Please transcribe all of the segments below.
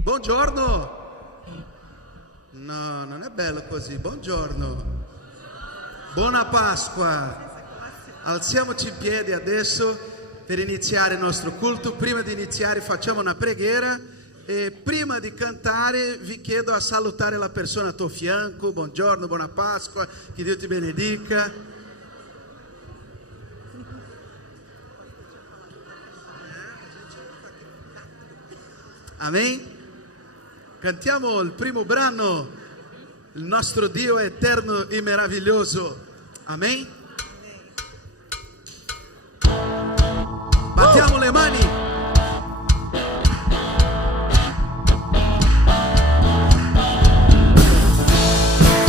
Buongiorno. No, non è bello così. Buongiorno. Buona Pasqua. Alziamoci in piedi adesso per iniziare il nostro culto. Prima di iniziare facciamo una preghiera e prima di cantare vi chiedo a salutare la persona al tuo fianco. Buongiorno, buona Pasqua, che Dio ti benedica. Amen. Cantiamo il primo brano, il nostro Dio è eterno e meraviglioso. Amen. Battiamo le mani.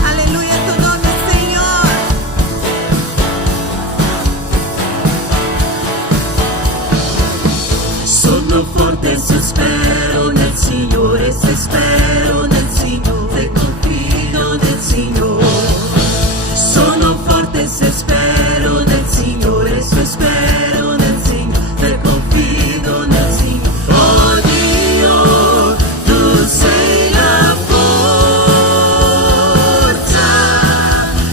Alleluia al tuo nome, Signore. Sono forte se spero nel Signore, se spero nel Signore, confido nel Signore. Sono forte se spero nel Signore, se spero nel Signore, confido nel Signore. Oh Dio, tu sei la forza,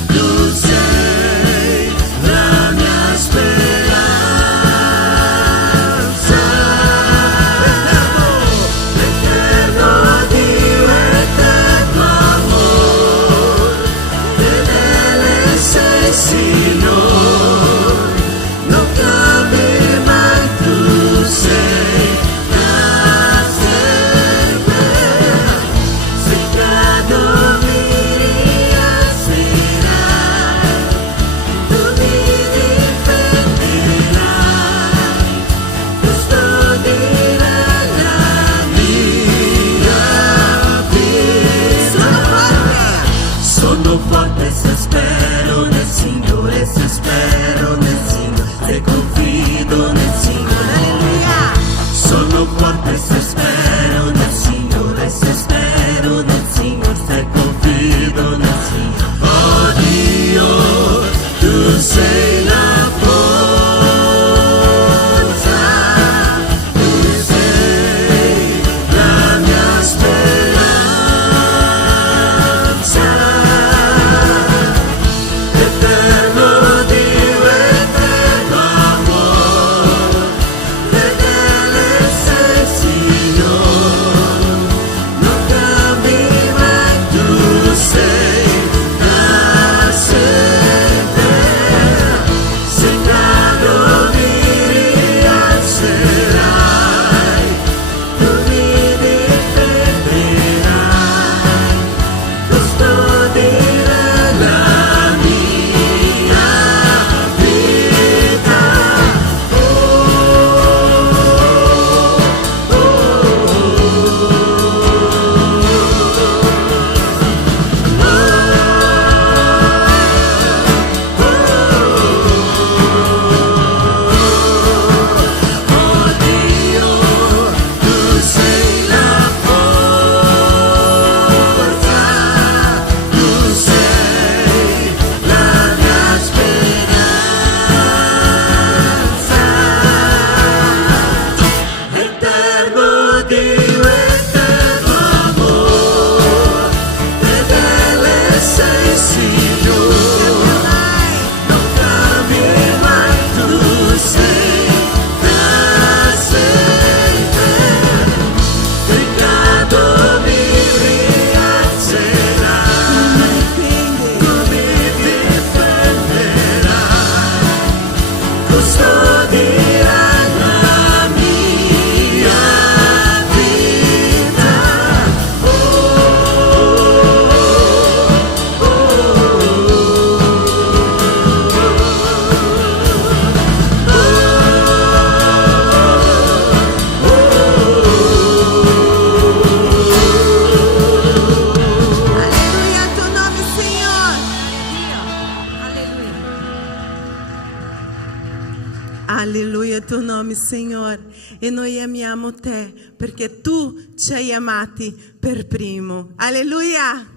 tu sei la mia speranza. Eterno Dio, eterno amor, fedele sei Signore, non cambi mai, tu sei da sempre. Se cado mi rialzerai, tu mi difenderai, custoderai la mia vita. Sono forte se spero nel Signore, se spero nel Signore, se confido nel Signore. Alleluia. Sono forte se spero nel Signore, se spero nel Signore, se confido nel Signore. Oh Dio, tu sei la forza, tu sei la mia speranza. Eterno Dio, eterno amor, fedele sei Signore, non cambi mai, tu sei da sempre. Se cado mi rialzerai, tu mi difenderai, custoderai la mia vita. Oh Dio, tu sei la forza, tu sei la mia speranza. Eterno Dio, eterno amor, fedele sei Signore, non cambi mai, tu sei da sempre. Peccato mi rialzerai, tu mi difenderai, custoderai la mia vita. Alleluia al tuo nome, Signore. Alleluia. Alleluia al tuo nome, Signore. E noi amiamo te perché tu ci hai amati per primo. Alleluia.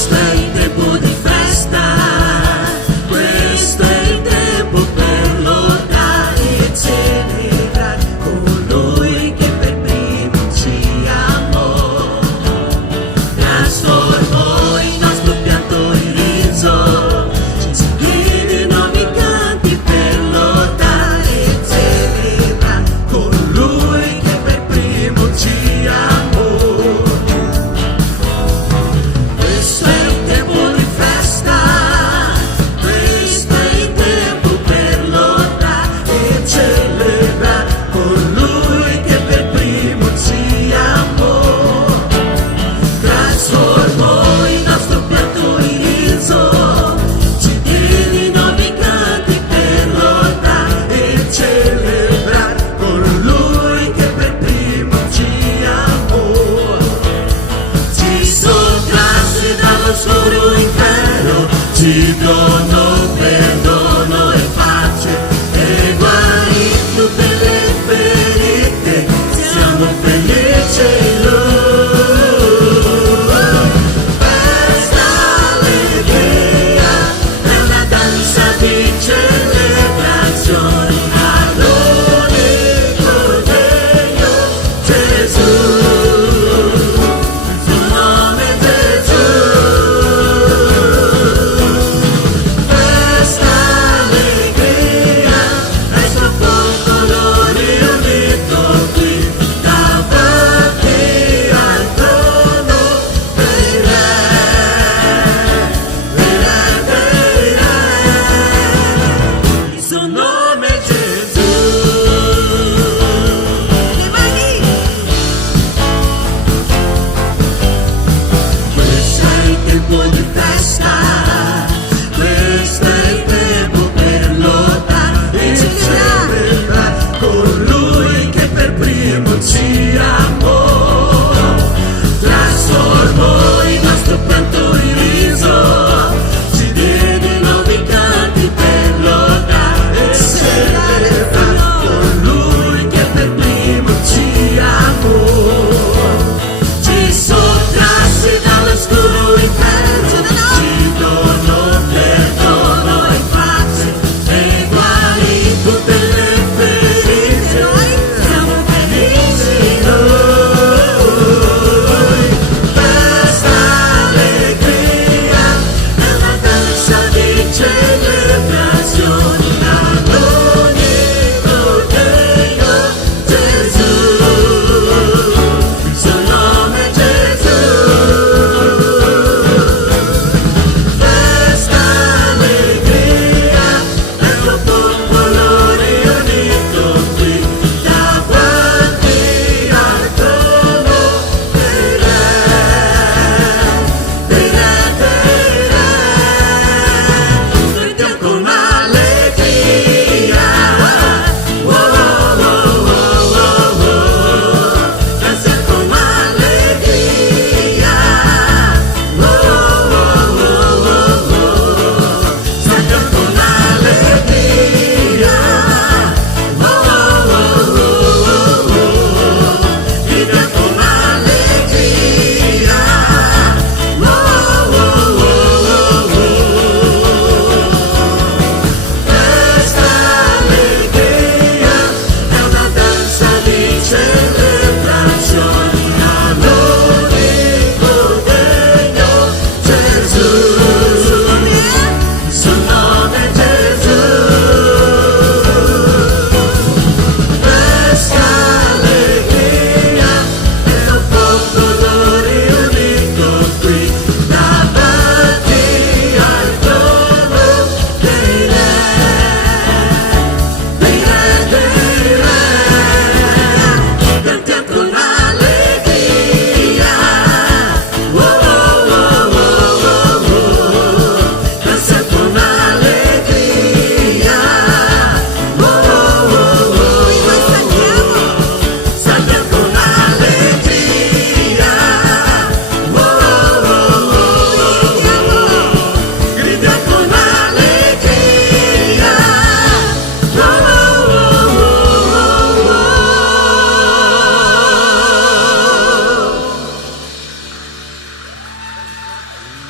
Questo è il tempo di festa, questo è il tempo per lodare e celebrare colui che per primo ci amò. Trasformò il nostro pianto in riso, ci diede nuovi canti per lodare e celebrare colui che per primo ci amò. Questo è il tempo di festa, questo è il tempo per lodare e celebrare colui che per primo ci amò. Trasformò il nostro pianto in riso, ci diede nuovi canti per lodare e celebrare colui che per primo ci amò. Ci sottratti dall'oscuro inferno, ci donò perdono e pace, e guarì tutte le ferite, siamo felici in Lui. Questa allegria è una danza di celebrazione all'unico Dio, Gesù. Suo nome Gesù,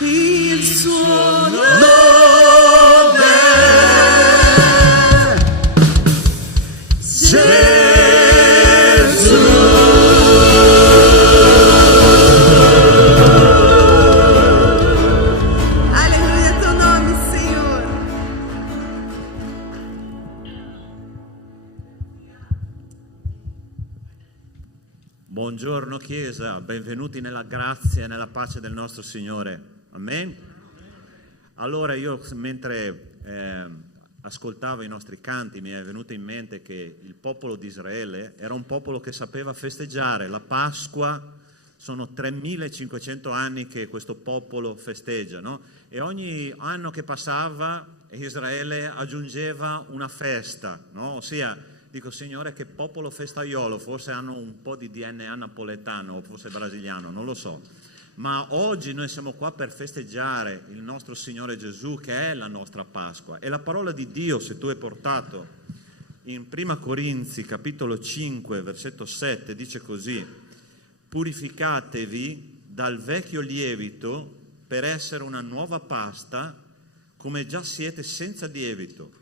il suo nome. Alleluia tuo nome, Signore. Buongiorno Chiesa, benvenuti nella grazia e nella pace del nostro Signore. Amen. Allora io mentre ascoltavo i nostri canti mi è venuto in mente che il popolo di Israele era un popolo che sapeva festeggiare la Pasqua. Sono 3500 anni che questo popolo festeggia, no? E ogni anno che passava Israele aggiungeva una festa, no? Ossia, dico, Signore, che popolo festaiolo, forse hanno un po' di DNA napoletano o forse brasiliano, non lo so. Ma oggi noi siamo qua per festeggiare il nostro Signore Gesù, che è la nostra Pasqua. E la parola di Dio, se tu hai portato in Prima Corinzi, capitolo 5, versetto 7, dice così: purificatevi dal vecchio lievito per essere una nuova pasta, come già siete senza lievito,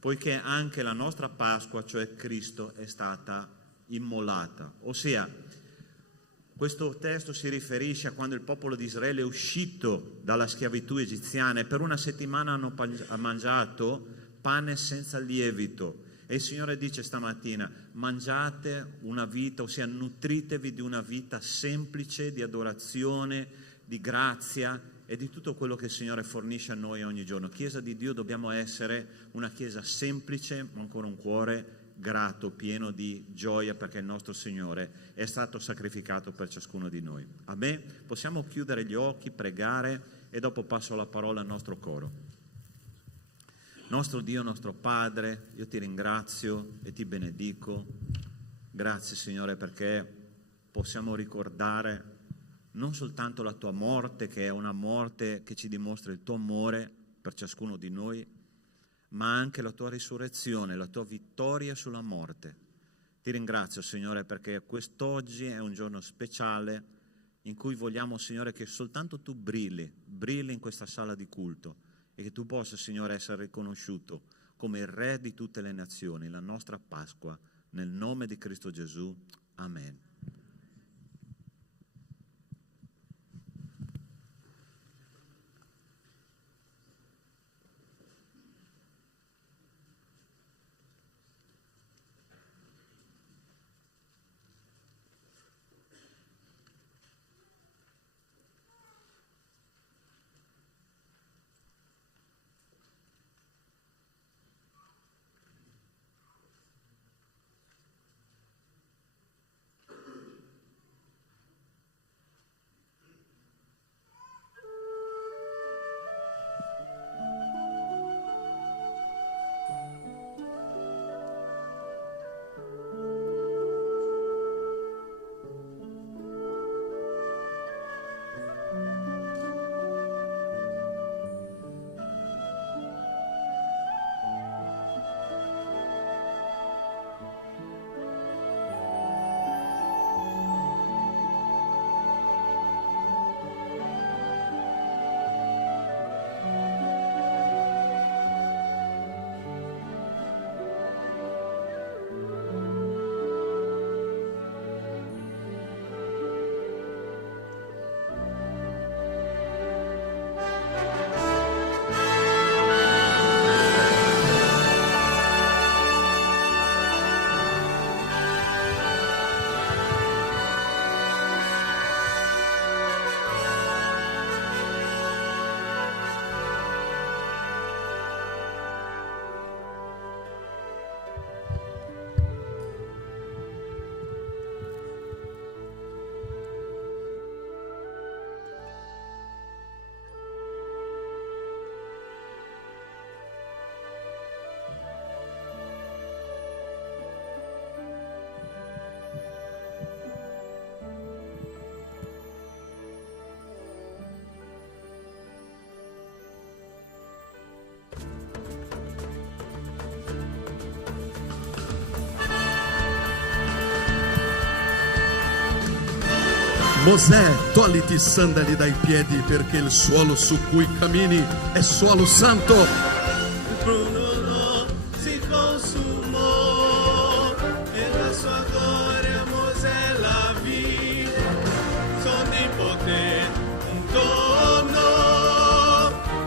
poiché anche la nostra Pasqua, cioè Cristo, è stata immolata. Ossia, questo testo si riferisce a quando il popolo di Israele è uscito dalla schiavitù egiziana e per una settimana hanno mangiato pane senza lievito. E il Signore dice stamattina: mangiate una vita, ossia nutritevi di una vita semplice, di adorazione, di grazia e di tutto quello che il Signore fornisce a noi ogni giorno. Chiesa di Dio, dobbiamo essere una chiesa semplice, ma ancora un cuore grato, pieno di gioia, perché il nostro Signore è stato sacrificato per ciascuno di noi. Amen? Possiamo chiudere gli occhi, pregare e dopo passo la parola al nostro coro. Nostro Dio, nostro Padre, io ti ringrazio e ti benedico. Grazie, Signore, perché possiamo ricordare non soltanto la tua morte, che è una morte che ci dimostra il tuo amore per ciascuno di noi, ma anche la tua risurrezione, la tua vittoria sulla morte. Ti ringrazio, Signore, perché quest'oggi è un giorno speciale in cui vogliamo, Signore, che soltanto tu brilli in questa sala di culto e che tu possa, Signore, essere riconosciuto come il Re di tutte le nazioni, la nostra Pasqua, nel nome di Cristo Gesù. Amen. Mosè, togliti i sandali dai piedi perché il suolo su cui cammini è suolo santo. Il pruno si consumò e la sua gloria Mosè la vide. Sonnipotente, un dono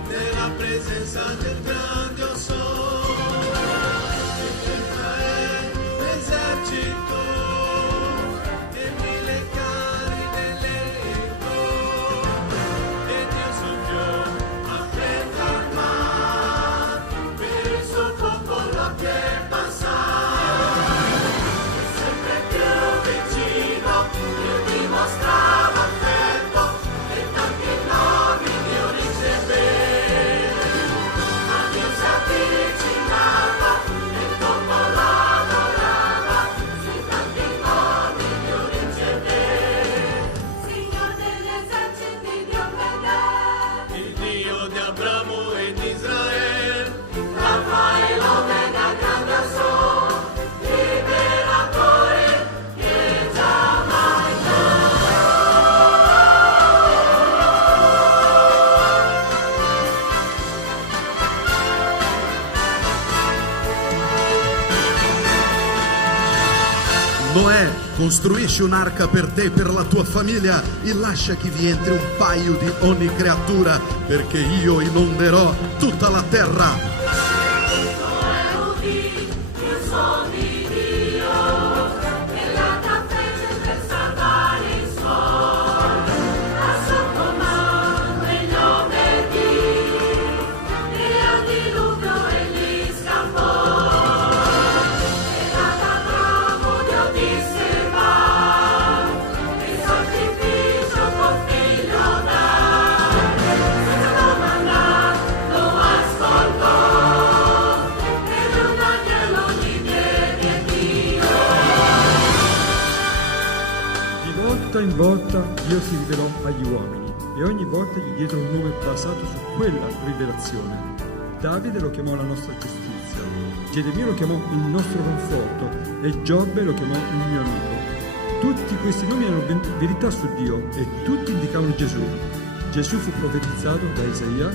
nella presenza del grande io sono. L'esercito e 1000 cari nell'eco e Dio soffiò a freddo al mar per il suo popolo che passava sempre più vicino Dio dimostrava affetto e tanti nomi Dio ricevette a Dio si avvicinava e il popolo adorava sì tanti nomi Dio ricevette Signore degli eserciti, Dio fedele, il Dio di Abramo e di Israele l'Alfa e l'Omega, grande sono, liberatore che Giamaica. Noè, costruisci un'arca per te e per la tua famiglia e lascia che vi entri un paio di ogni creatura, perché io inonderò tutta la terra. Di volta in volta Dio si rivelò agli uomini e ogni volta gli diede un nome basato su quella rivelazione. Davide lo chiamò la nostra giustizia, Geremia lo chiamò il nostro conforto e Giobbe lo chiamò il mio amico. Tutti questi nomi erano verità su Dio e tutti indicavano Gesù. Gesù fu profetizzato da Isaia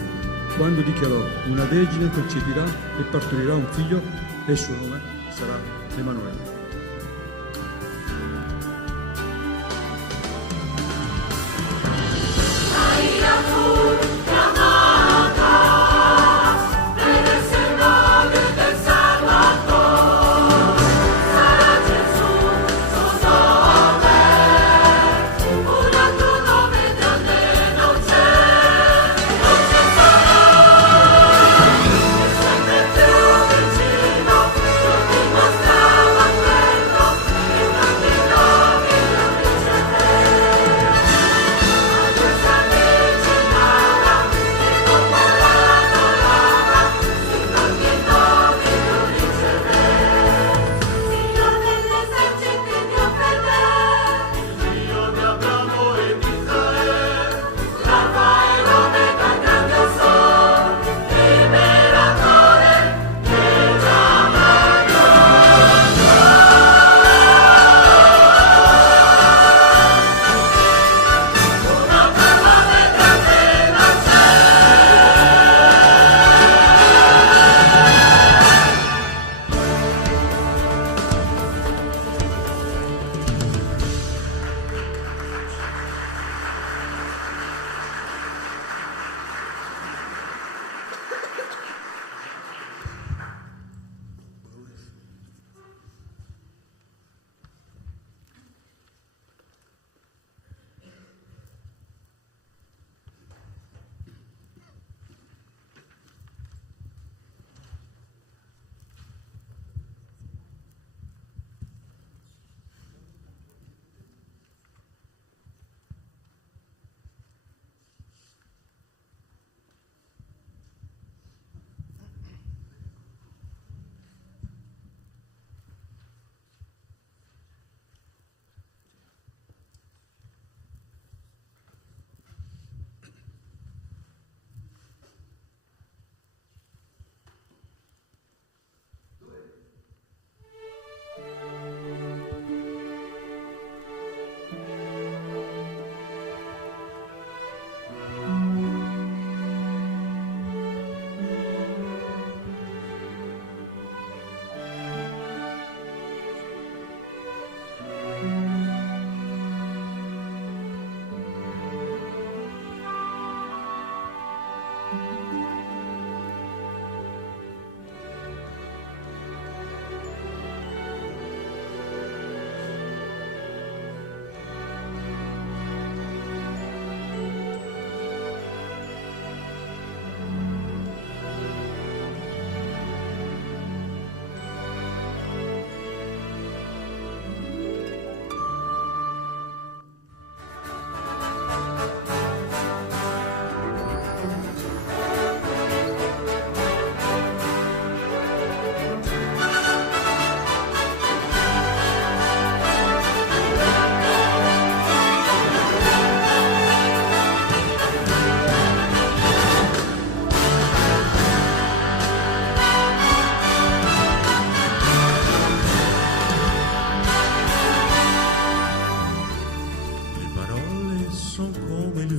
quando dichiarò: una vergine concepirà e partorirà un figlio e il suo nome sarà Emanuele. Sempre più vicino, tu dimostrava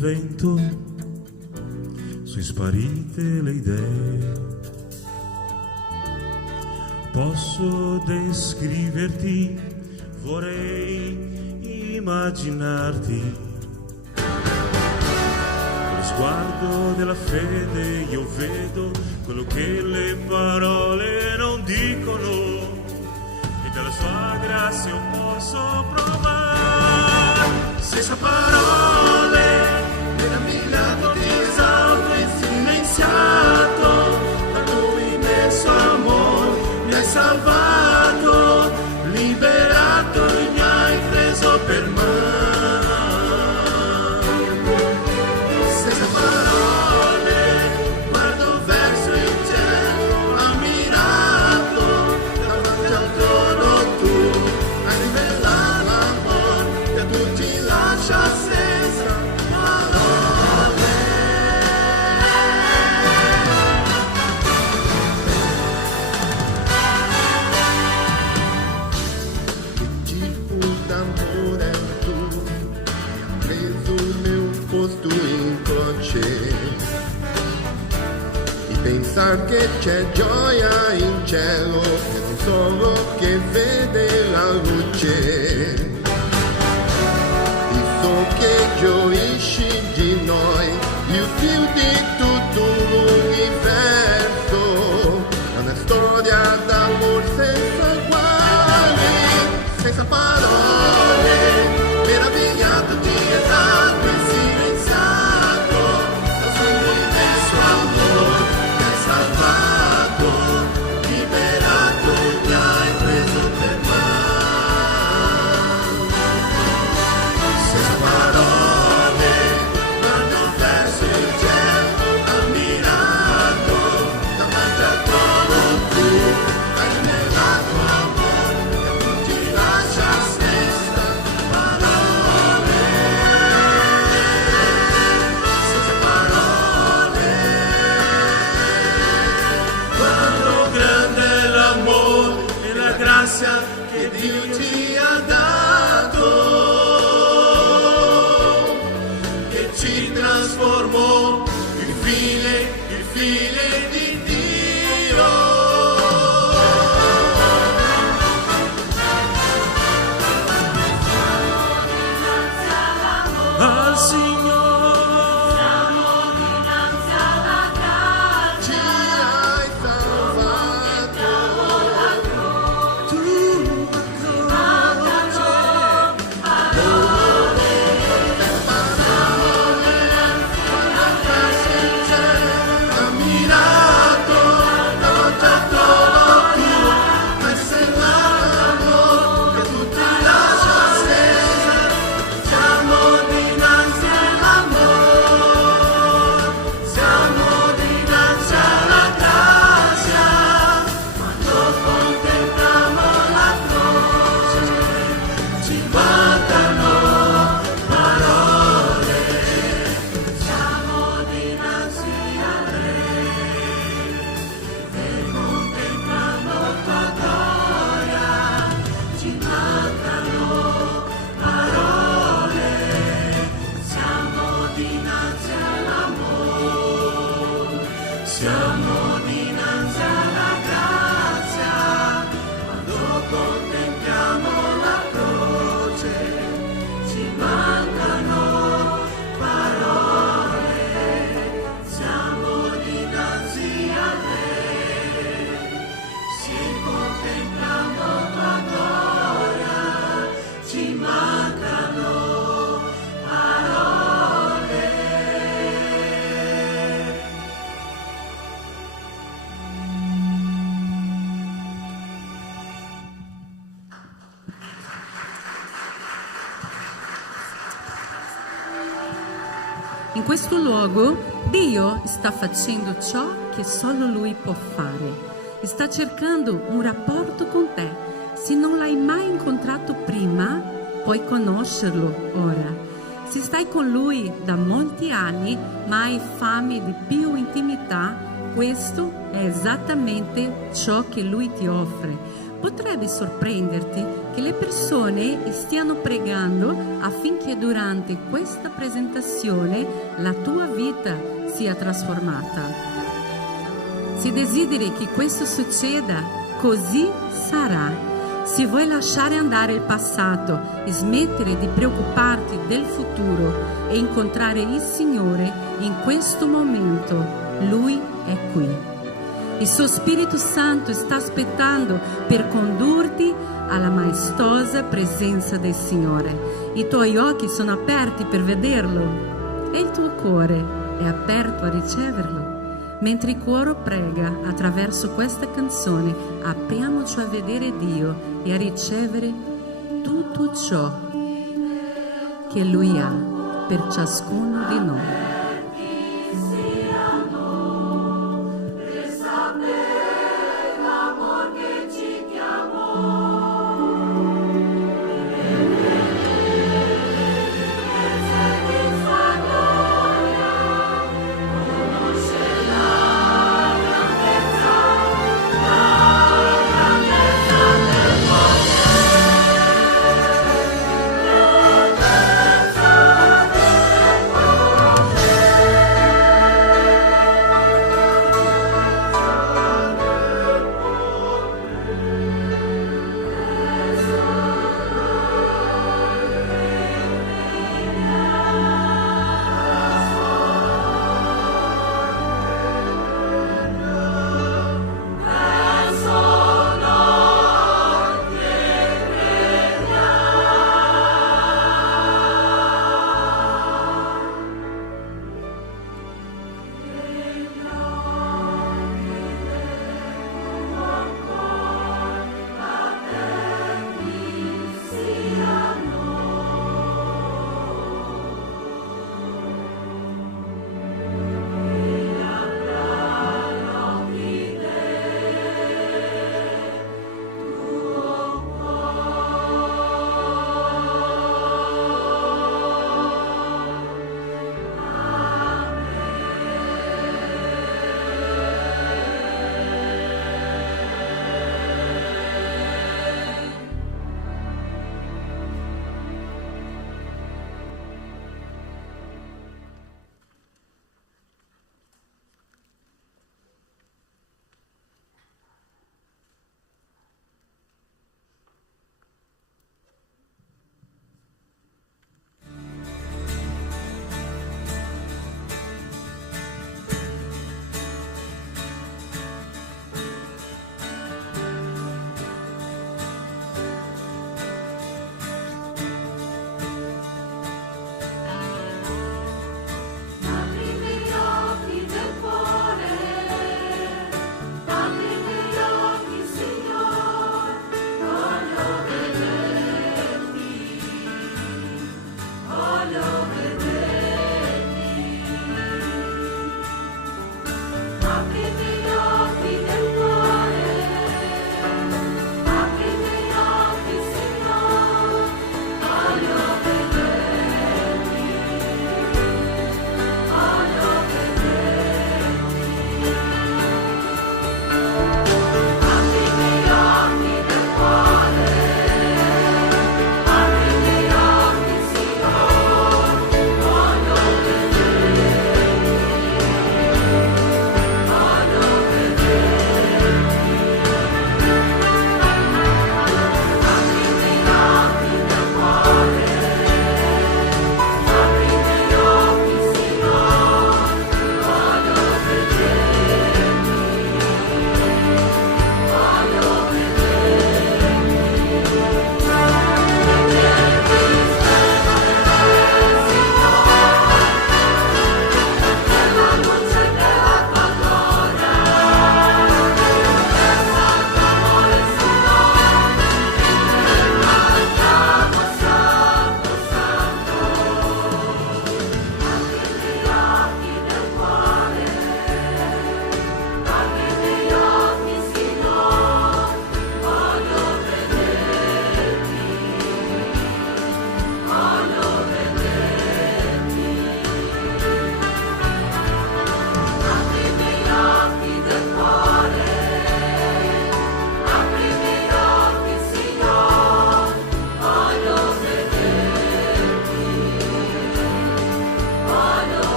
vento, sono sparite le idee. Posso descriverti, vorrei immaginarti. Con lo sguardo della fede io vedo quello che le parole non dicono, e dalla sua grazia io posso provare. Senza parole, meravigliato, ti esalto e silenziato, da lui immenso amor mi hai salvato, liberato e mi hai preso per mano. Senza parole, guardo verso il cielo, ammirato, davanti al trono tu hai rivelato l'amor che a tutti lascia senza parole. Che tipo d'amore tu hai preso il mio posto in croce, di pensare che c'è gioia in cielo e non solo che vede la luce. Visto che gioisci di noi, il più di tutto l'universo, è una storia d'amore senza uguali, senza parole, meravigliato ti esalto e silenziato, da suo immenso amor mi hai salvato, liberato e mi hai preso per mano. Senza parole, guardo verso il cielo, ammirato, davanti al trono tu hai rivelato amor che a tutti lascia senza parole. Senza parole, quanto grande è l'amore e la grazia che Dio ti ha dato, che ci trasformò in figli di Dio. Al Signore ci hai salvato, tu ammirato, davanti al trono tu hai sellato che tutti lascia stesa. Siamo dinanzi all'amor, siamo dinanzi alla grazia, quando contempliamo la croce ci mancano parole. Siamo dinanzi al Re e contemplando tua gloria, ci mancano parole. Siamo dinanzi all'amor, siamo dinanzi alla grazia, quando contempliamo la croce ci mancano parole. Siamo In questo luogo Dio sta facendo ciò che solo Lui può fare. Sta cercando un rapporto con te. Se non l'hai mai incontrato prima, puoi conoscerlo ora. Se stai con Lui da molti anni, ma hai fame di più intimità, questo è esattamente ciò che Lui ti offre. Potrebbe sorprenderti che le persone stiano pregando affinché durante questa presentazione la tua vita sia trasformata. Se desideri che questo succeda, così sarà. Se vuoi lasciare andare il passato e smettere di preoccuparti del futuro e incontrare il Signore in questo momento, Lui è qui. Il suo Spirito Santo sta aspettando per condurti alla maestosa presenza del Signore. I tuoi occhi sono aperti per vederlo e il tuo cuore è aperto a riceverlo. Mentre il coro prega attraverso questa canzone, apriamoci a vedere Dio e a ricevere tutto ciò che Lui ha per ciascuno di noi.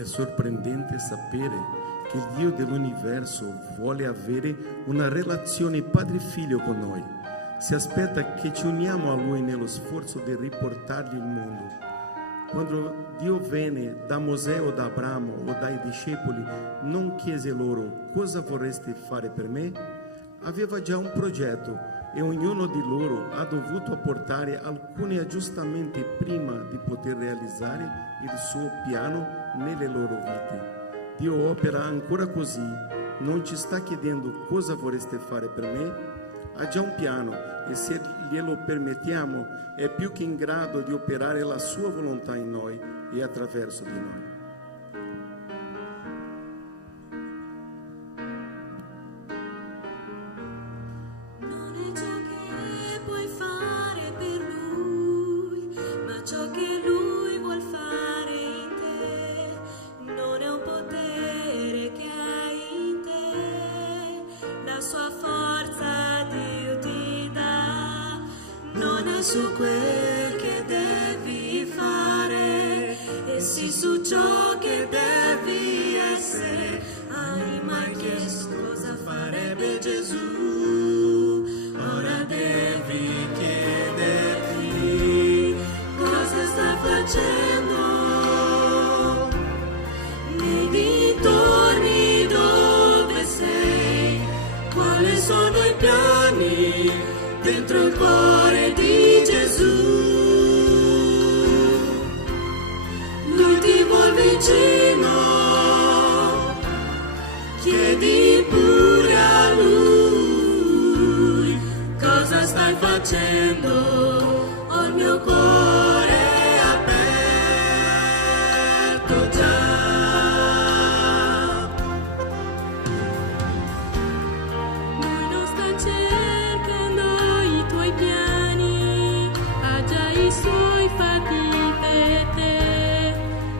È sorprendente sapere che il Dio dell'universo vuole avere una relazione padre-figlio con noi. Si aspetta che ci uniamo a Lui nello sforzo di riportargli il mondo. Quando Dio venne da Mosè o da Abramo o dai discepoli, non chiese loro: cosa vorreste fare per me? Aveva già un progetto e ognuno di loro ha dovuto apportare alcuni aggiustamenti prima di poter realizzare il suo piano nelle loro vite. Dio opera ancora così, non ci sta chiedendo cosa vorreste fare per me, ha già un piano e se glielo permettiamo è più che in grado di operare la sua volontà in noi e attraverso di noi. Non è ciò che puoi fare per Lui, ma ciò che Lui vuol fare in te. Non è un potere che hai in te, la sua forza Dio ti dà. Non è su quel che devi fare, e sì su ciò che devi essere. Hai mai chiesto cosa farebbe Gesù? Ora devi chiederti cosa sta facendo nei dintorni dove sei. Quali sono i piani dentro il cuore di Gesù? Lui ti vuol vicino, chiedi pure a Lui cosa stai facendo. Ho il mio cuore aperto già. Lui non sta cercando i tuoi piani, ha già i suoi fatti per te.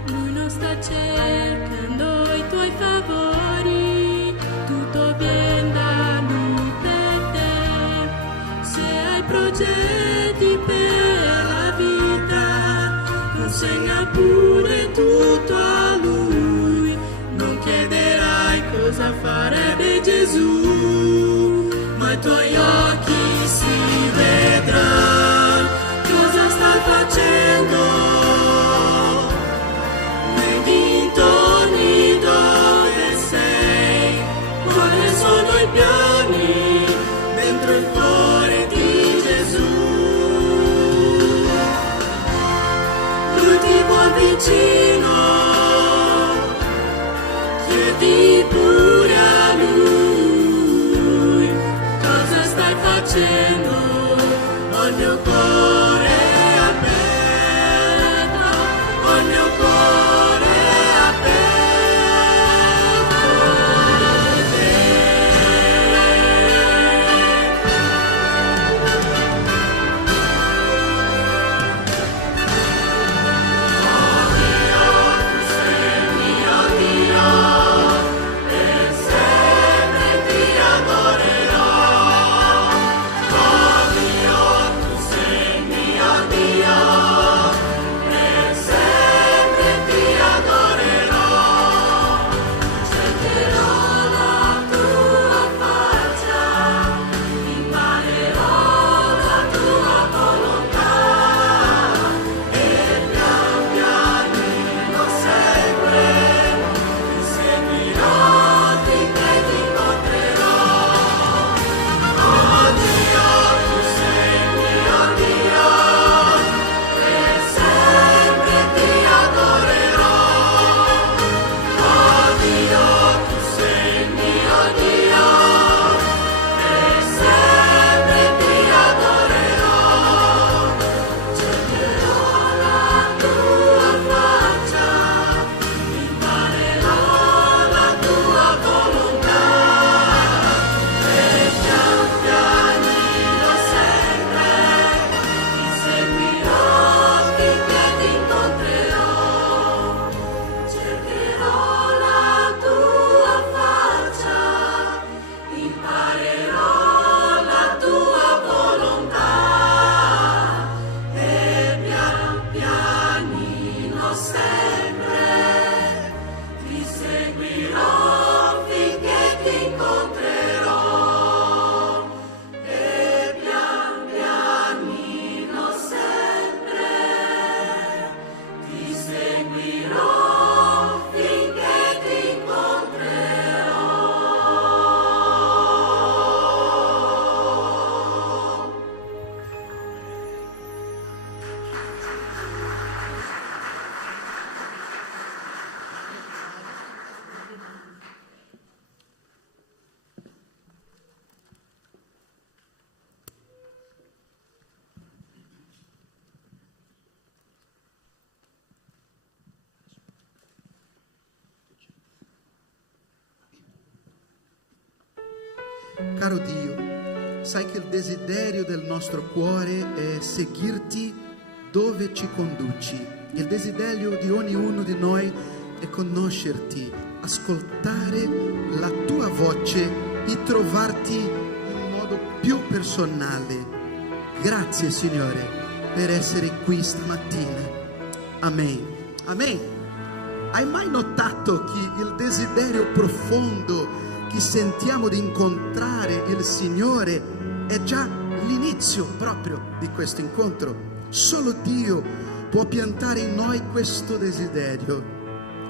Lui non sta cercando i tuoi favori, tutto viene da Lui per te. Se hai progetti per la vita, consegna pure tutto a Lui. Non chiederai cosa farebbe Gesù, ma i tuoi occhi si vedrà cosa sta facendo nei dintorni dove sei. Quali sono i piani dentro il cuore di Gesù? Lui ti vuol vicino, chiedi pure a Lui cosa stai facendo. Ho il mio cuore aperto, ho il mio cuore aperto a te. Oh Dio, tu sei mio Dio, per sempre ti adorerò. Oh Dio, tu sei caro Dio, sai che il desiderio del nostro cuore è seguirti dove ci conduci. Il desiderio di ognuno di noi è conoscerti, ascoltare la tua voce e trovarti in modo più personale. Grazie Signore per essere qui stamattina. Amen. Amen. Hai mai notato che il desiderio profondo che sentiamo di incontrare il Signore è già l'inizio proprio di questo incontro? Solo Dio può piantare in noi questo desiderio,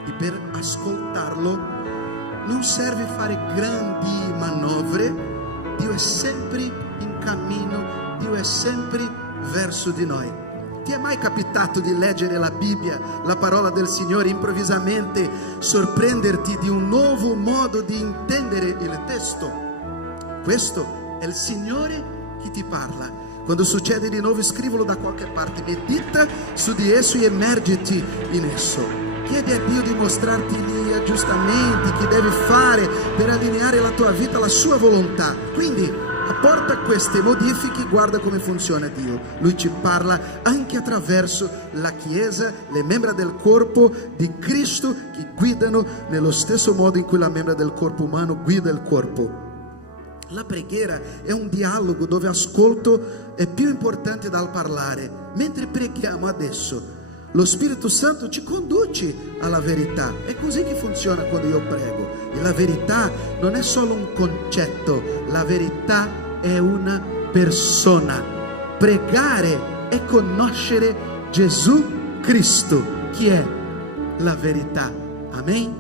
e per ascoltarlo non serve fare grandi manovre. Dio è sempre in cammino, Dio è sempre verso di noi. Ti è mai capitato di leggere la Bibbia, la parola del Signore, improvvisamente sorprenderti di un nuovo modo di intendere il testo? Questo è il Signore che ti parla. Quando succede di nuovo, scrivilo da qualche parte, medita su di esso e immergiti in esso. Chiedi a Dio di mostrarti gli aggiustamenti che devi fare per allineare la tua vita alla sua volontà. Quindi apporta queste modifiche, guarda come funziona Dio. Lui ci parla anche attraverso la Chiesa, le membra del corpo di Cristo che guidano nello stesso modo in cui la membra del corpo umano guida il corpo. La preghiera è un dialogo dove ascolto è più importante dal parlare. Mentre preghiamo adesso, lo Spirito Santo ci conduce alla verità. È così che funziona quando io prego. E la verità non è solo un concetto, la verità è una persona. Pregare è conoscere Gesù Cristo, che è la verità. Amen.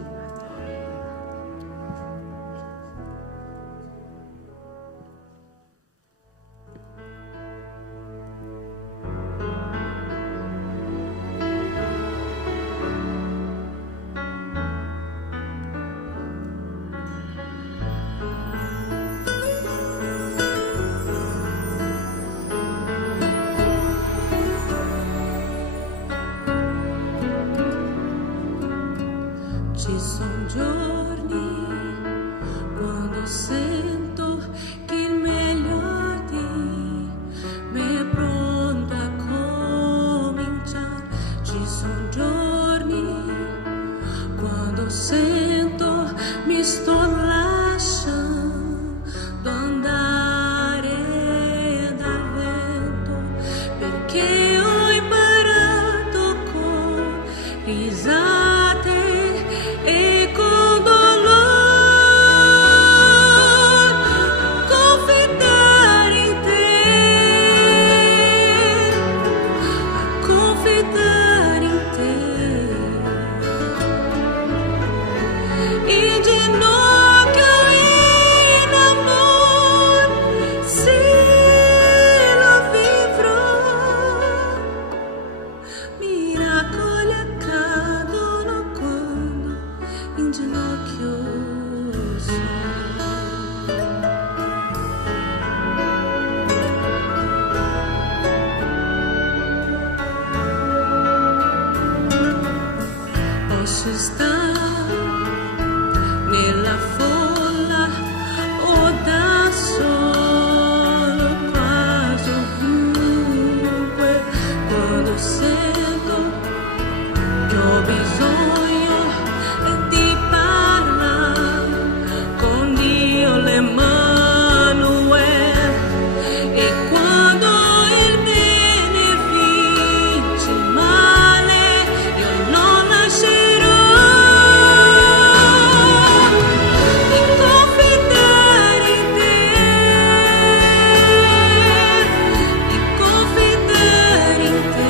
Ci son giorni quando sento che il meglio di me è pronto a cominciare. Ci son giorni quando sento mi sto lasciando andare dal vento, perché ho imparato con risate e con dolore confidare in te, confidare in te. In ginocchio in amor, sì, lo vivrò. Miracoli accadono quando in ginocchio sono. Posso stare nella folla o da solo, quasi ovunque, quando sento che ho bisogno di parlare con Dio l'Emmanuel, e quando il bene vince il male, io non lascerò di confidare in te, di confidare in te.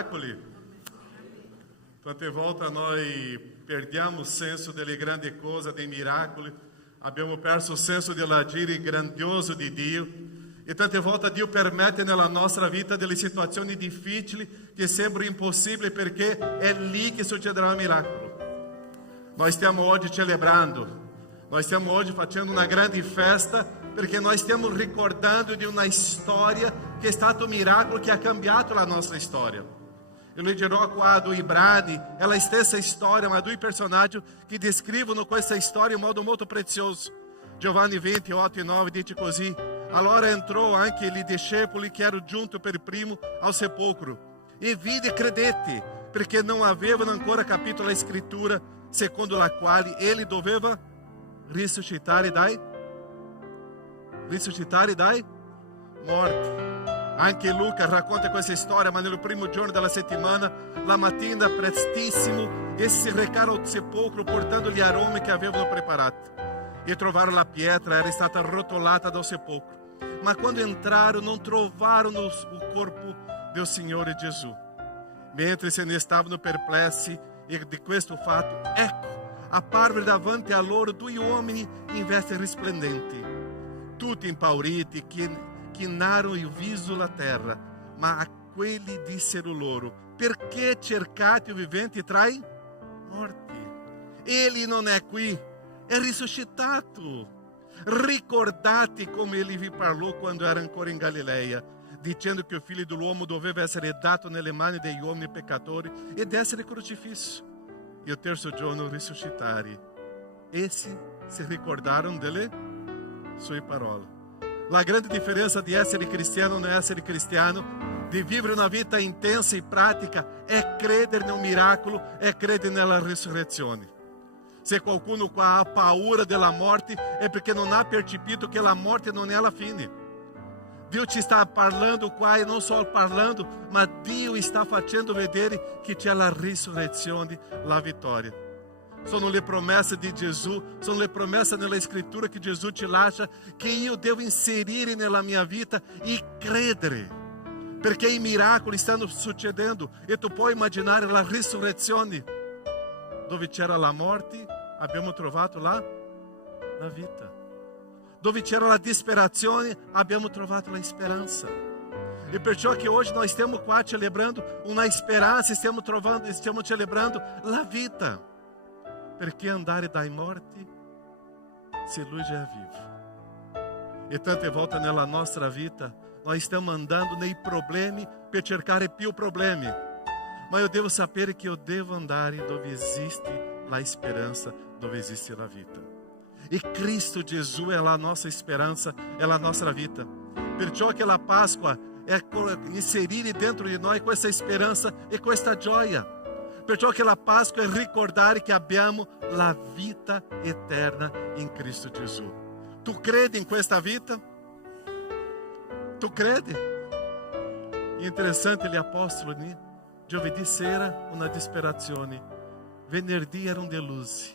miracoli. Tante volte noi perdiamo il senso delle grandi cose, dei miracoli, abbiamo perso il senso dell'agire grandioso di Dio e tante volte Dio permette nella nostra vita delle situazioni difficili che sembrano impossibili perché è lì che succederà il miracolo. Noi stiamo oggi celebrando, noi stiamo oggi facendo una grande festa perché noi stiamo ricordando di una storia che è stato un miracolo che ha cambiato la nostra storia. Eu leggerò qua due brani, è la stessa storia, ma due personaggi che descrivono questa storia in modo molto prezioso. Giovanni 28:9 dice così: allora entrò anche i discepoli che erano giunti per primo al sepolcro e vide e credette, perché non avevano ancora capito la scrittura secondo la quale ele doveva risuscitare dai morti. Anche Luca racconta questa storia, ma nel primo giorno della settimana, la mattina prestissimo, essi recarono al sepolcro portando gli aromi che avevano preparato. E trovarono la pietra, era stata rotolata dal sepolcro. Ma quando entrarono non trovarono il corpo del Signore Gesù. Mentre se ne stavano perplessi di questo fatto, ecco, apparvero davanti a loro due uomini in vesti risplendenti, tutti impauriti, chinarono il viso alla terra, ma a quelli dissero loro: perché cercate il vivente tra i morti? Egli non è qui, è risuscitato. Ricordate come ele vi parlò quando era ancora in Galileia, dicendo che il figlio dell'uomo doveva essere dato nelle mani degli uomini peccatori ed essere crocifisso e il terzo giorno risuscitare. Essi si ricordarono delle sue parole. La grande differenza di essere cristiano e non essere cristiano, di vivere una vita intensa e pratica, è credere nel miracolo, è credere nella risurrezione. Se qualcuno qua ha paura della morte, è perché non ha percepito che la morte non è la fine. Dio ci sta parlando qua e non solo parlando, ma Dio sta facendo vedere che c'è la risurrezione, la vittoria. Sono le promesse di Gesù, sono le promesse nella scrittura che Gesù ci lascia, che io devo inserire nella mia vita e credere, perché i miracoli stanno succedendo e tu puoi immaginare la risurrezione. Dove c'era la morte, abbiamo trovato la vita. Dove c'era la disperazione, abbiamo trovato la speranza. E perciò che oggi noi stiamo qua celebrando una speranza, stiamo celebrando la vita. Perché andare dai morti se Lui già è vivo? E tante volte nella nostra vita noi stiamo andando nei problemi per cercare più problemi. Ma eu devo sapere che io devo andare dove esiste la speranza, dove esiste la vita. E Cristo Gesù è la nostra speranza, è la nostra vita. Perciò che la Páscoa è inserire dentro di noi questa speranza e questa gioia. Perciò che la Páscoa è ricordare che abbiamo la vita eterna in Cristo Gesù. Tu credi in questa vita? Tu credi? Interessante gli apostoli, giovedì sera una disperazione, venerdì erano delusi,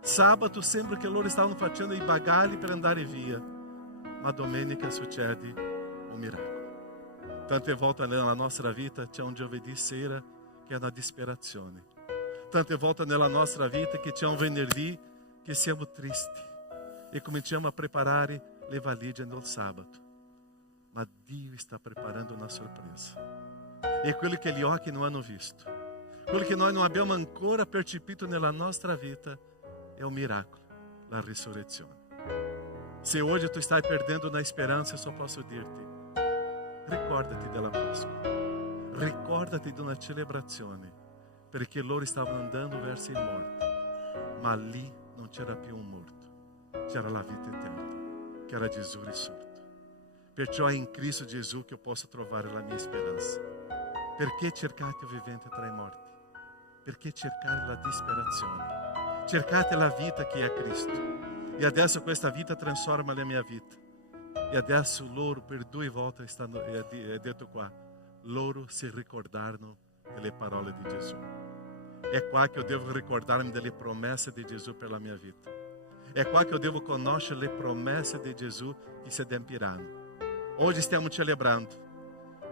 sabato sembra che loro stavano facendo i bagagli per andare via, ma domenica succede un miracolo. Tante volte nella nostra vita c'è un giovedì sera che è una disperazione. Tante volte nella nostra vita che c'è un venerdì che siamo tristi e cominciamo a preparare le valigie nel sabato. Ma Dio sta preparando una sorpresa. E quello che gli occhi non hanno visto, quello che noi non abbiamo ancora percepito nella nostra vita è un miracolo, la risurrezione. Se oggi tu stai perdendo una speranza, só posso dirti: ricordati della Páscoa. Ricordati di una celebrazione, perché loro stavano andando verso il morto, ma lì non c'era più un morto, c'era la vita eterna, che era Gesù risorto. Perciò è in Cristo Gesù che io posso trovare la mia speranza. Perché cercate il vivente tra i morti? Perché cercare la disperazione? Cercate la vita che è Cristo. E adesso questa vita trasforma la mia vita. E adesso loro per 2 volte è detto qua, loro si ricordarono delle parole di Gesù. È qua che io devo ricordarmi delle promesse di Gesù per la mia vita. È qua che io devo conoscere le promesse di Gesù che si adempiranno. Oggi stiamo celebrando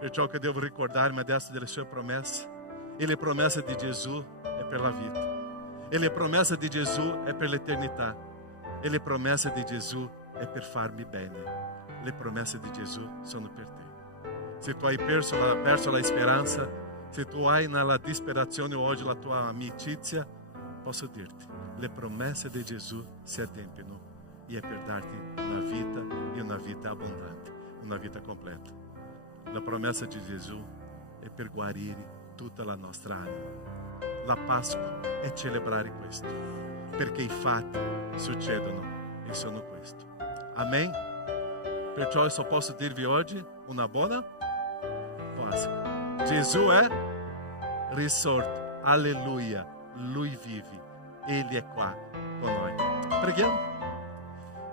Perciò che devo ricordarmi adesso delle sue promesse. E le promesse di Gesù è per la vita. E le promesse di Gesù è per l'eternità. E le promesse di Gesù è per farmi bene. Le promesse di Gesù sono per te. Se tu hai perso la speranza, se tu hai nella disperazione oggi la tua amicizia, posso dirti, le promesse di Gesù si adempiono e è per darti una vita e una vita abbondante, una vita completa. La promessa di Gesù è per guarire tutta la nostra anima. La Pasqua è celebrare questo, perché i fatti succedono e sono questo. Amen? Perciò io posso dirvi oggi una buona Pasqua. Gesù è risorto, alleluia, Lui vive, Egli è qua con noi. Preghiamo.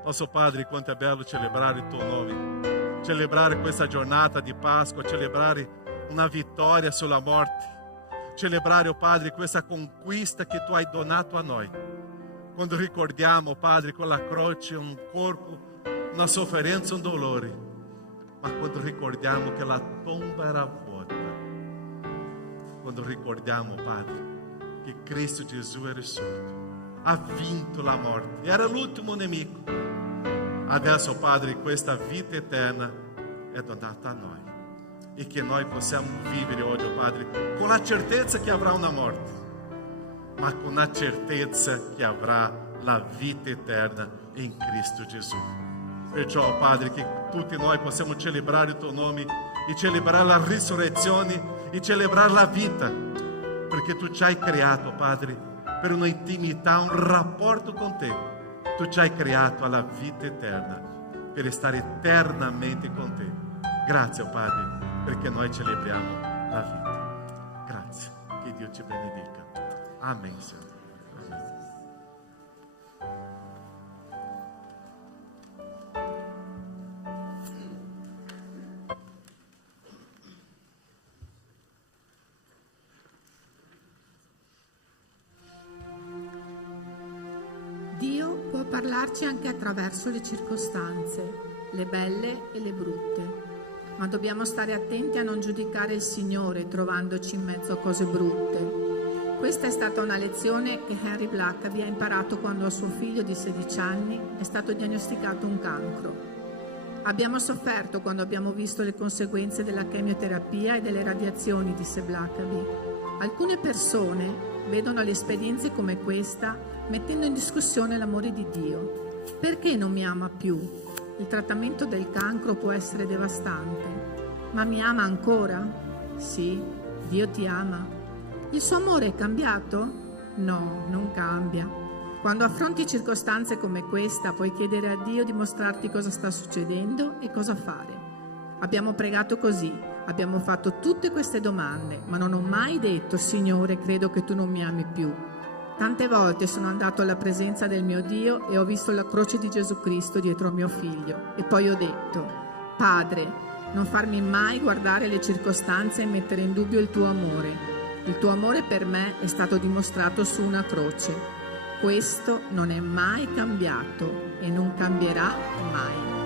Nostro Padre, quanto è bello celebrare il tuo nome, celebrare questa giornata di Pasqua, celebrare una vittoria sulla morte, celebrare, oh Padre, questa conquista che tu hai donato a noi. Quando ricordiamo, Padre, con la croce un corpo, una sofferenza, un dolore, ma quando ricordiamo che la tomba era vuota, quando ricordiamo, Padre, che Cristo Gesù è risorto, ha vinto la morte, era l'ultimo nemico. Adesso, Padre, questa vita eterna è donata a noi e che noi possiamo vivere oggi, oh Padre, con la certezza che avrà una morte, ma con la certezza che avrà la vita eterna in Cristo Gesù. Perciò, Padre, che tutti noi possiamo celebrare il tuo nome e celebrare la risurrezione e celebrare la vita, perché tu ci hai creato, Padre, per un'intimità, un rapporto con te. Tu ci hai creato alla vita eterna, per stare eternamente con te. Grazie, oh Padre, perché noi celebriamo la vita. Grazie, che Dio ti benedica. Amen, Signore. Amen. Dio può parlarci anche attraverso le circostanze, le belle e le brutte, ma dobbiamo stare attenti a non giudicare il Signore trovandoci in mezzo a cose brutte. Questa è stata una lezione che Henry Blackaby ha imparato quando a suo figlio di 16 anni è stato diagnosticato un cancro. Abbiamo sofferto quando abbiamo visto le conseguenze della chemioterapia e delle radiazioni, disse Blackaby. Alcune persone vedono le esperienze come questa mettendo in discussione l'amore di Dio. Perché non mi ama più? Il trattamento del cancro può essere devastante. Ma mi ama ancora? Sì, Dio ti ama. Il suo amore è cambiato? No, non cambia. Quando affronti circostanze come questa, puoi chiedere a Dio di mostrarti cosa sta succedendo e cosa fare. Abbiamo pregato così, abbiamo fatto tutte queste domande, ma non ho mai detto, Signore, credo che tu non mi ami più. Tante volte sono andato alla presenza del mio Dio e ho visto la croce di Gesù Cristo dietro mio figlio. E poi ho detto, Padre, non farmi mai guardare le circostanze e mettere in dubbio il tuo amore. Il tuo amore per me è stato dimostrato su una croce. Questo non è mai cambiato e non cambierà mai.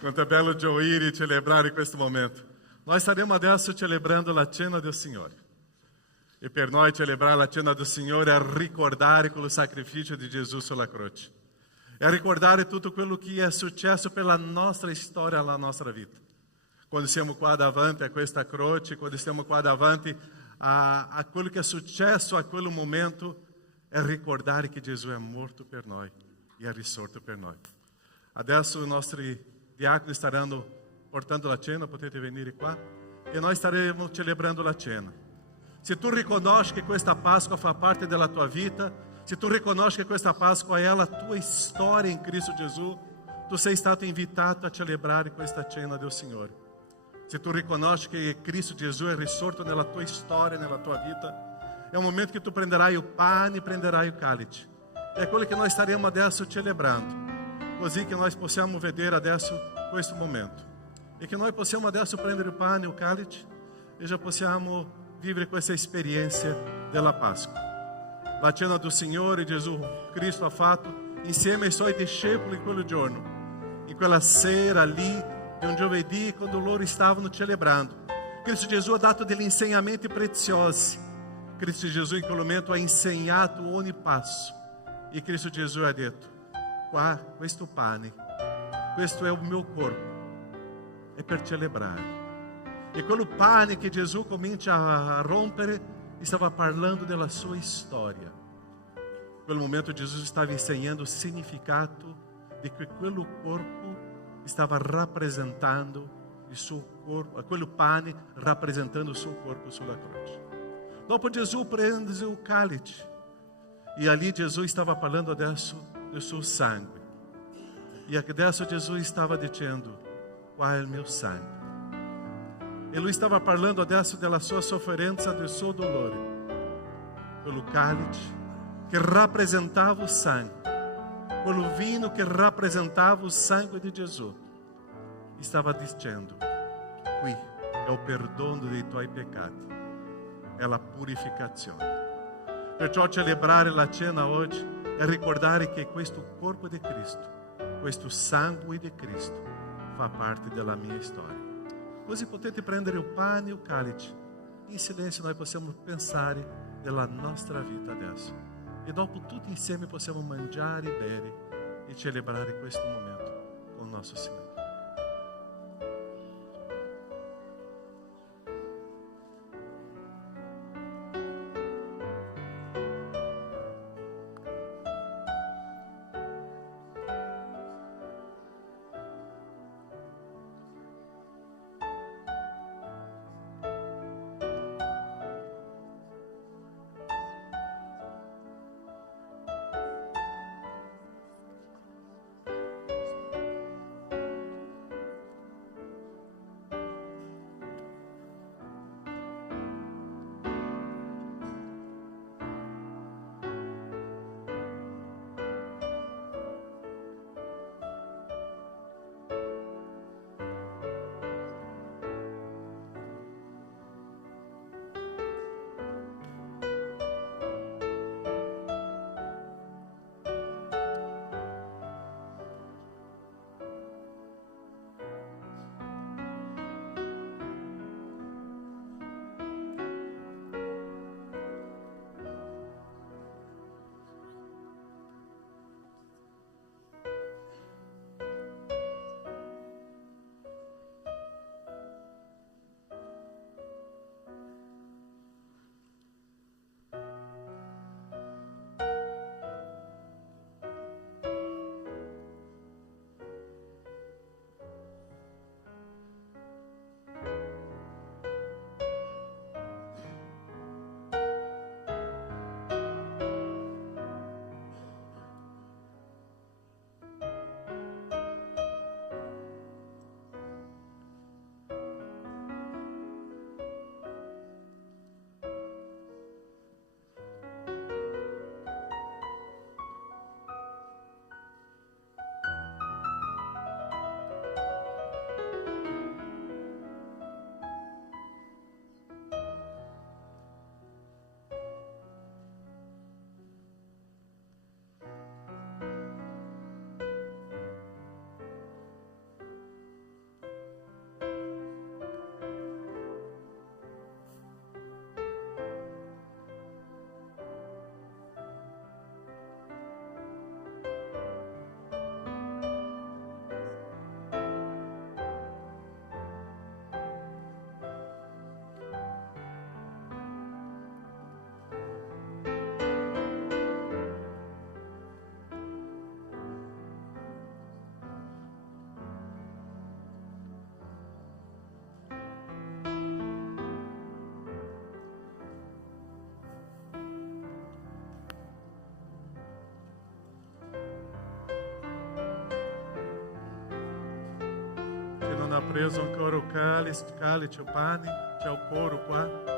Quanto è bello gioire e celebrare questo momento. Noi staremo adesso celebrando la cena del Signore. E per noi celebrare la cena del Signore è ricordare quello sacrificio di Gesù sulla croce. È ricordare tutto quello che è successo per la nostra storia, la nostra vita. Quando siamo qua davanti a questa croce, quando siamo qua davanti a quello che è successo a quel momento, è ricordare che Gesù è morto per noi e è risorto per noi. Adesso i nostri diaconi staranno portando la cena, potete venire qua, e noi staremo celebrando la cena. Se tu riconosci che questa Páscoa fa parte della tua vita, se tu riconosci che questa Páscoa è la tua storia in Cristo Gesù, tu sei stato invitato a celebrare questa cena del Signore. Se tu riconosci che Cristo Gesù è risorto nella tua storia, nella tua vita, è un momento che tu prenderai il pane e prenderai il cálice. È quello che noi staremo adesso celebrando, così che noi possiamo vedere adesso questo momento. E che noi possiamo adesso prendere il pane e il cálice e già possiamo vivere questa esperienza della Páscoa. La cena del Signore Gesù Cristo ha fatto insieme ai suoi discepoli in quel giorno, in quella sera lì di un giovedì, quando loro stavano celebrando. Cristo Gesù ha dato degli insegnamenti preziosi. Cristo Gesù in quel momento ha insegnato ogni passo. E Cristo Gesù ha detto: qua, questo pane, questo è il mio corpo, è per celebrare. E quel pane che Gesù comincia a rompere, stava parlando della sua storia. In quel momento Gesù stava insegnando il significato di che quel corpo stava rappresentando il suo corpo, quel pane rappresentando il suo corpo sulla croce. Dopo Gesù prende il cálice e ali Gesù stava parlando adesso del suo sangue. E adesso Gesù stava dicendo: qua è il mio sangue. E lui stava parlando adesso della sua sofferenza, del suo dolore. Quello cálice che rappresentava il sangue, quello vino che rappresentava il sangue di Gesù, stava dicendo: qui è il perdono dei tuoi peccati, è la purificazione. Perciò celebrare la cena oggi è ricordare che questo corpo di Cristo, questo sangue di Cristo fa parte della mia storia. Così potete prendere il pane e il cálice. In silenzio noi possiamo pensare della nostra vita adesso. E dopo tutti insieme possiamo mangiare, bere e celebrare questo momento con il nostro Signore. preso ancora o cálice, o pane? C'è o coro qua?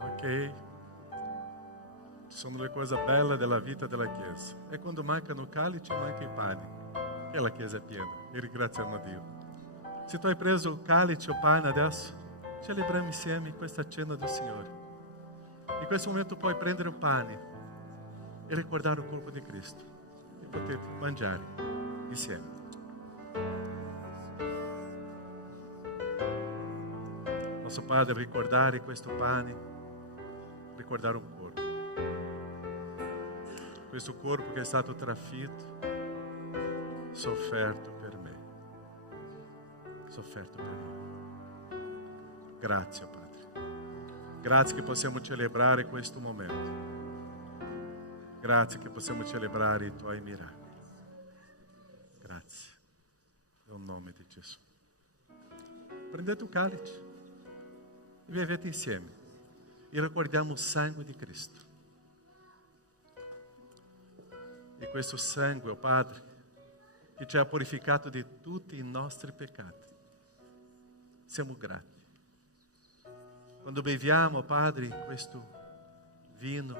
Ok? Ci sono le cose belle della vita della Chiesa. E quando mancano calici, manca i pani. E la Chiesa è piena. E ringraziamo a Dio. Se tu hai preso il calice o pane adesso, celebriamo insieme questa cena del Signore. In questo momento puoi prendere il pane e ricordare il corpo di Cristo. E potete mangiare insieme. Nostro Padre, ricordare questo pane, ricordare un corpo. Questo corpo che è stato trafitto, sofferto per me. Sofferto per noi. Grazie, Padre. Grazie che possiamo celebrare questo momento. Grazie che possiamo celebrare i Tuoi miracoli. Grazie. Nel nome di Gesù. Prendete il calice e bevete insieme. E ricordiamo il sangue di Cristo. E questo sangue, oh Padre, che ci ha purificato di tutti i nostri peccati. Siamo grati. Quando beviamo, Padre, questo vino,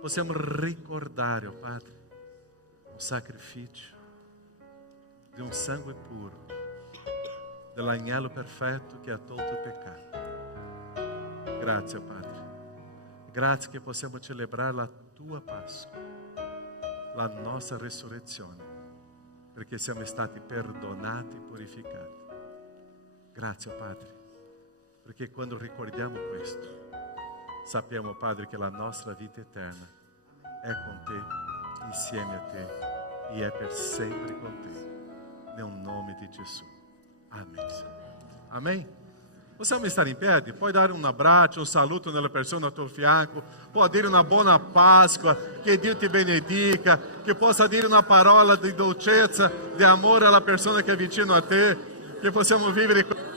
possiamo ricordare, oh Padre, un sacrificio di un sangue puro, dell'agnello perfetto che ha tolto il peccato. Grazie, Padre. Grazie che possiamo celebrare la Tua Pasqua, la nostra resurrezione, perché siamo stati perdonati e purificati. Grazie, Padre, perché quando ricordiamo questo, sappiamo, Padre, che la nostra vita eterna è con Te, insieme a Te, e è per sempre con Te. Nel nome di Gesù. Amen. Amen. Possiamo stare in piedi, puoi dare un abbraccio, un saluto nella persona al tuo fianco, puoi dire una buona Pasqua, che Dio ti benedica, che possa dire una parola di dolcezza, di amore alla persona che è vicino a te, che possiamo vivere.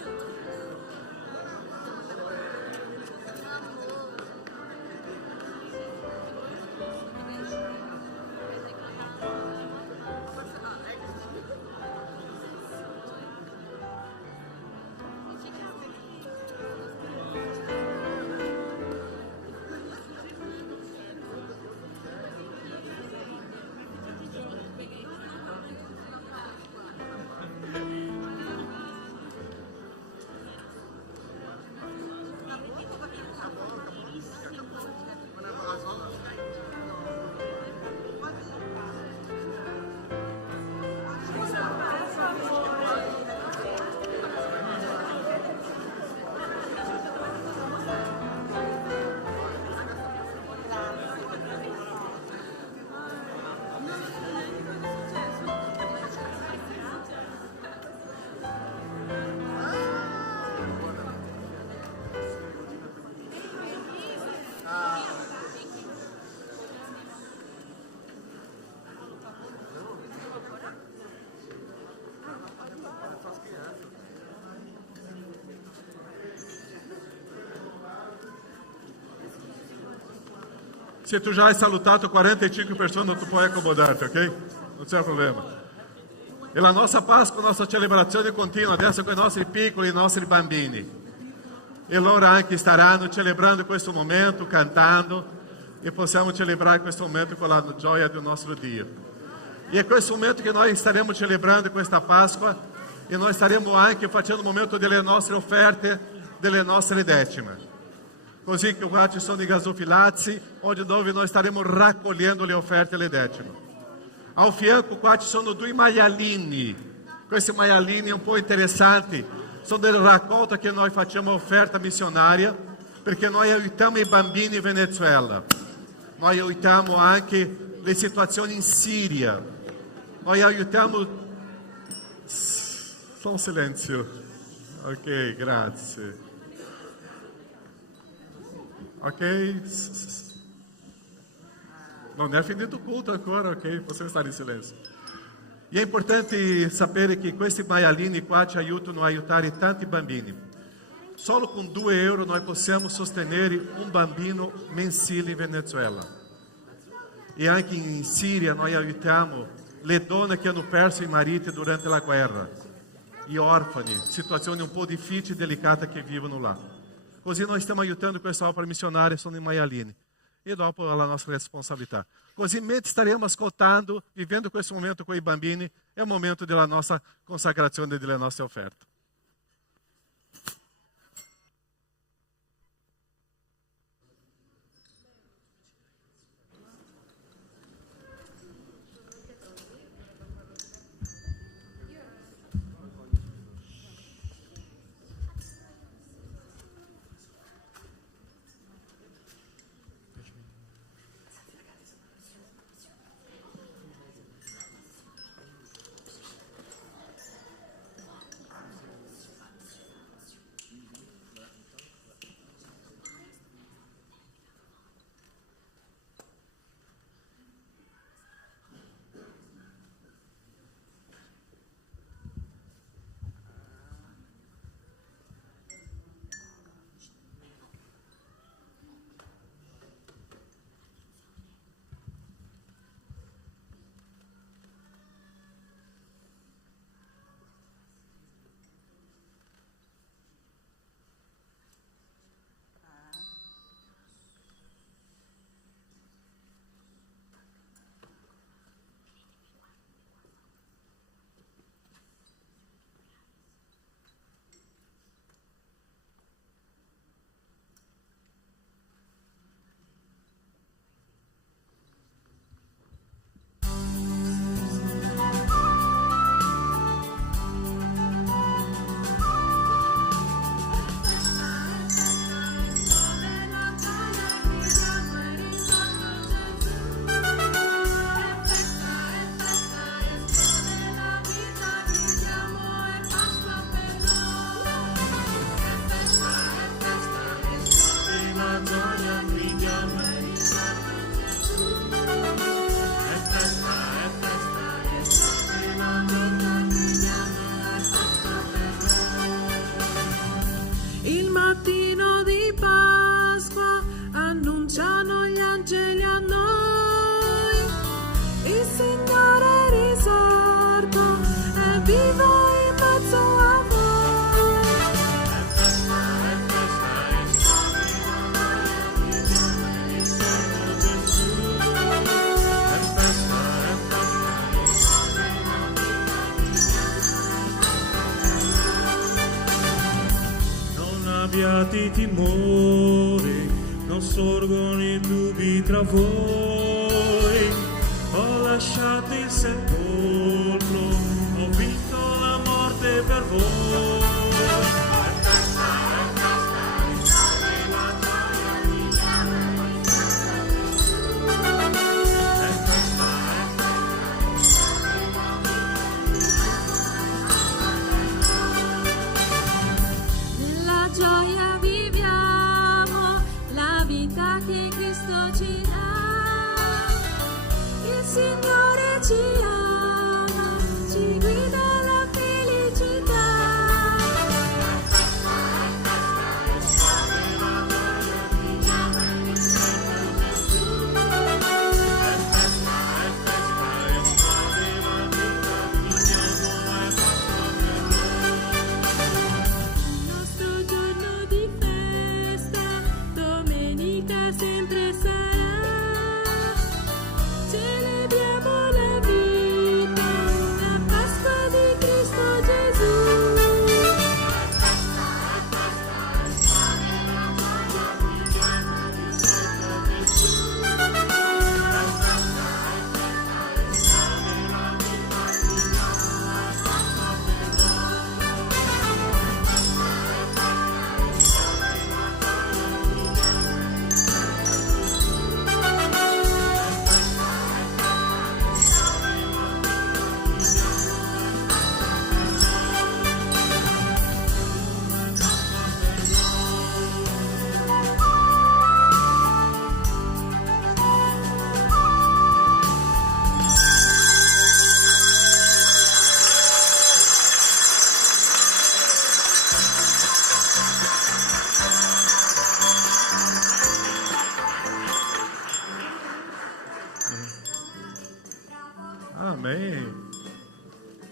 Se tu già hai salutato 45 persone, tu puoi accomodarti, ok? Non c'è problema. E la nostra Pasqua, la nostra celebrazione continua adesso con i nostri piccoli, i nostri bambini. E loro anche staranno celebrando questo momento, cantando, e possiamo celebrare questo momento con la gioia del nostro Dio. E è questo momento che noi staremo celebrando questa Pasqua, e noi staremo anche facendo il momento delle nostre offerte, delle nostre decime. Così che qua ci sono i gasofilazzi, dove noi staremo raccogliendo le offerte e le decime. Ao fianco qua ci sono 2 maialini. Questi maialini un po' interessanti, sono delle raccolte che noi facciamo offerta missionaria, perché noi aiutiamo i bambini in Venezuela. Noi aiutiamo anche le situazioni in Siria. Noi aiutiamo... Só un silenzio. Ok, grazie. Ok? Non è finito il culto ancora, ok? Possiamo stare in silenzio. E è importante sapere che questi maialini qua ci aiutano a aiutare tanti bambini. Solo con 2 euro noi possiamo sostenere un bambino mensile in Venezuela. E anche in Siria noi aiutiamo le donne che hanno perso i mariti durante la guerra, gli orfani, situazioni un po' difficili e delicate che vivono là. Così noi stiamo aiutando questa opera missionaria, sono i maialini. E dopo la nostra responsabilità. Così mentre staremo ascoltando, vivendo questo momento con i bambini, è il momento della nostra consacrazione e delle nostre offerte. abbiate timore, non sorgono i dubbi tra voi. Ho lasciato il sepolcro, ho vinto la morte per voi. Signore ci ama.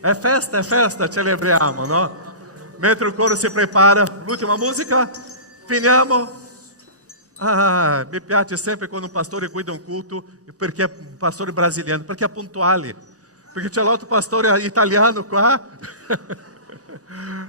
È festa, celebriamo, no? Mentre il coro si prepara, l'ultima musica, finiamo. Mi piace sempre quando un pastore guida un culto, perché è un pastore brasiliano, perché è puntuale. Perché c'è l'altro pastore italiano qua.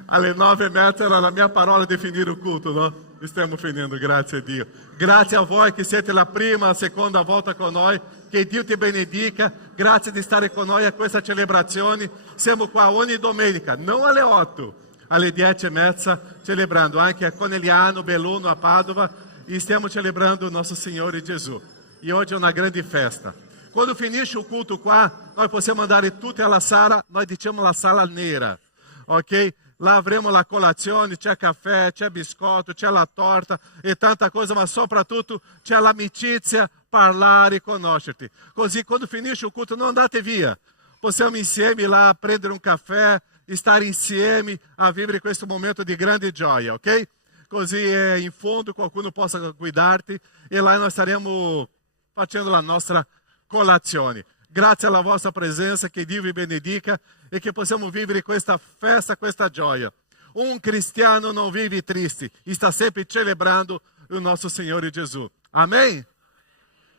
Alle 9:30 era la mia parola di finire il culto, no? Stiamo finendo, grazie a Dio. Grazie a voi che siete la prima, la seconda volta con noi. Che Dio ti benedica. Grazie di stare con noi a questa celebrazione. Siamo qua ogni domenica, non alle 8, alle 10:30, celebrando anche a Conegliano, Belluno, a Padova. E stiamo celebrando il nostro Signore Gesù. E oggi è una grande festa. Quando finisce il culto qua, noi possiamo andare tutti alla sala, noi diciamo la sala nera, ok? Là avremo la colazione, c'è caffè, c'è biscotto, c'è la torta e tanta cosa, ma soprattutto c'è l'amicizia, parlare e conoscerti. Così quando finisce il culto non andate via, possiamo insieme là prendere un caffè, stare insieme a vivere questo momento di grande gioia, ok? Così in fondo qualcuno possa guidarti e là noi staremo facendo la nostra colazione. Grazie alla vostra presenza, che Dio vi benedica e che possiamo vivere questa festa, questa gioia. Un cristiano non vive triste, sta sempre celebrando il nostro Signore Gesù. Amém?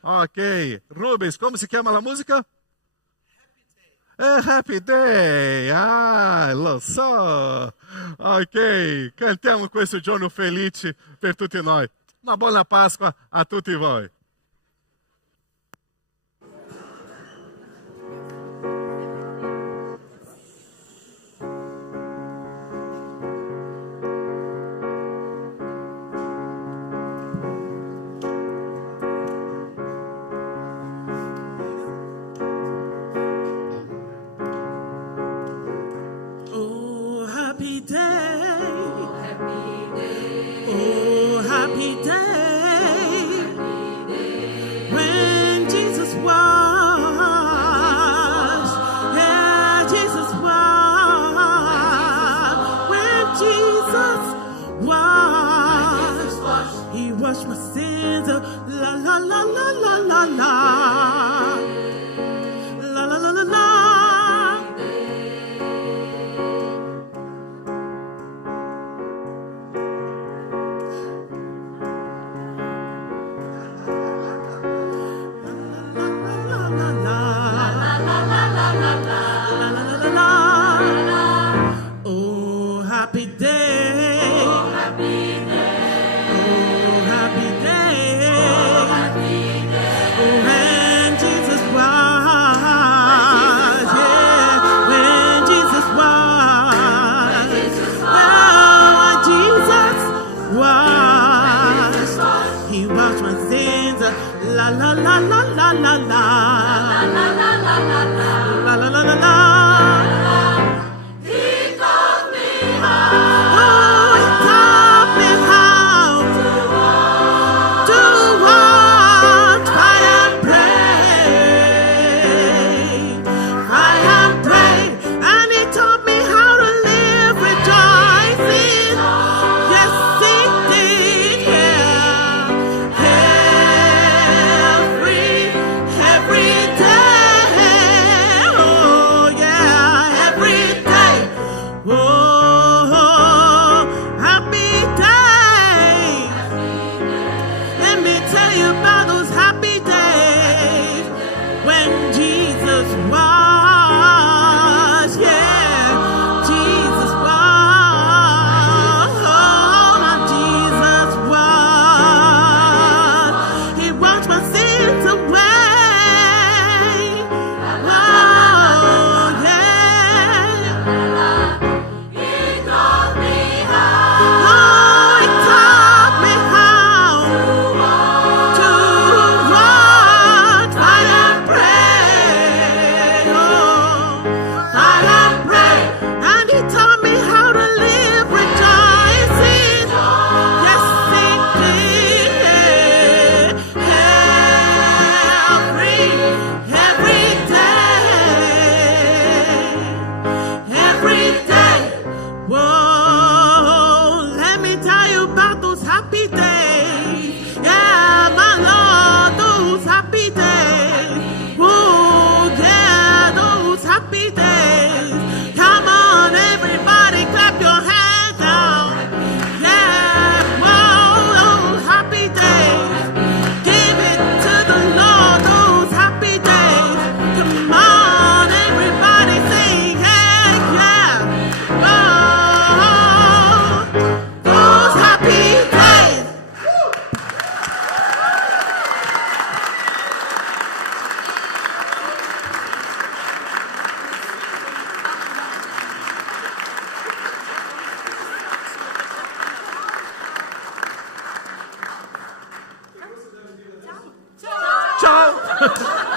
Ok. Rubens, come si chiama la musica? Happy Day. Lo so. Ok, cantiamo questo giorno felice per tutti noi. Una buona Pasqua a tutti voi. Happy day. Oh, happy day.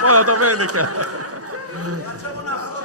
Buona domenica. Facciamo una foto.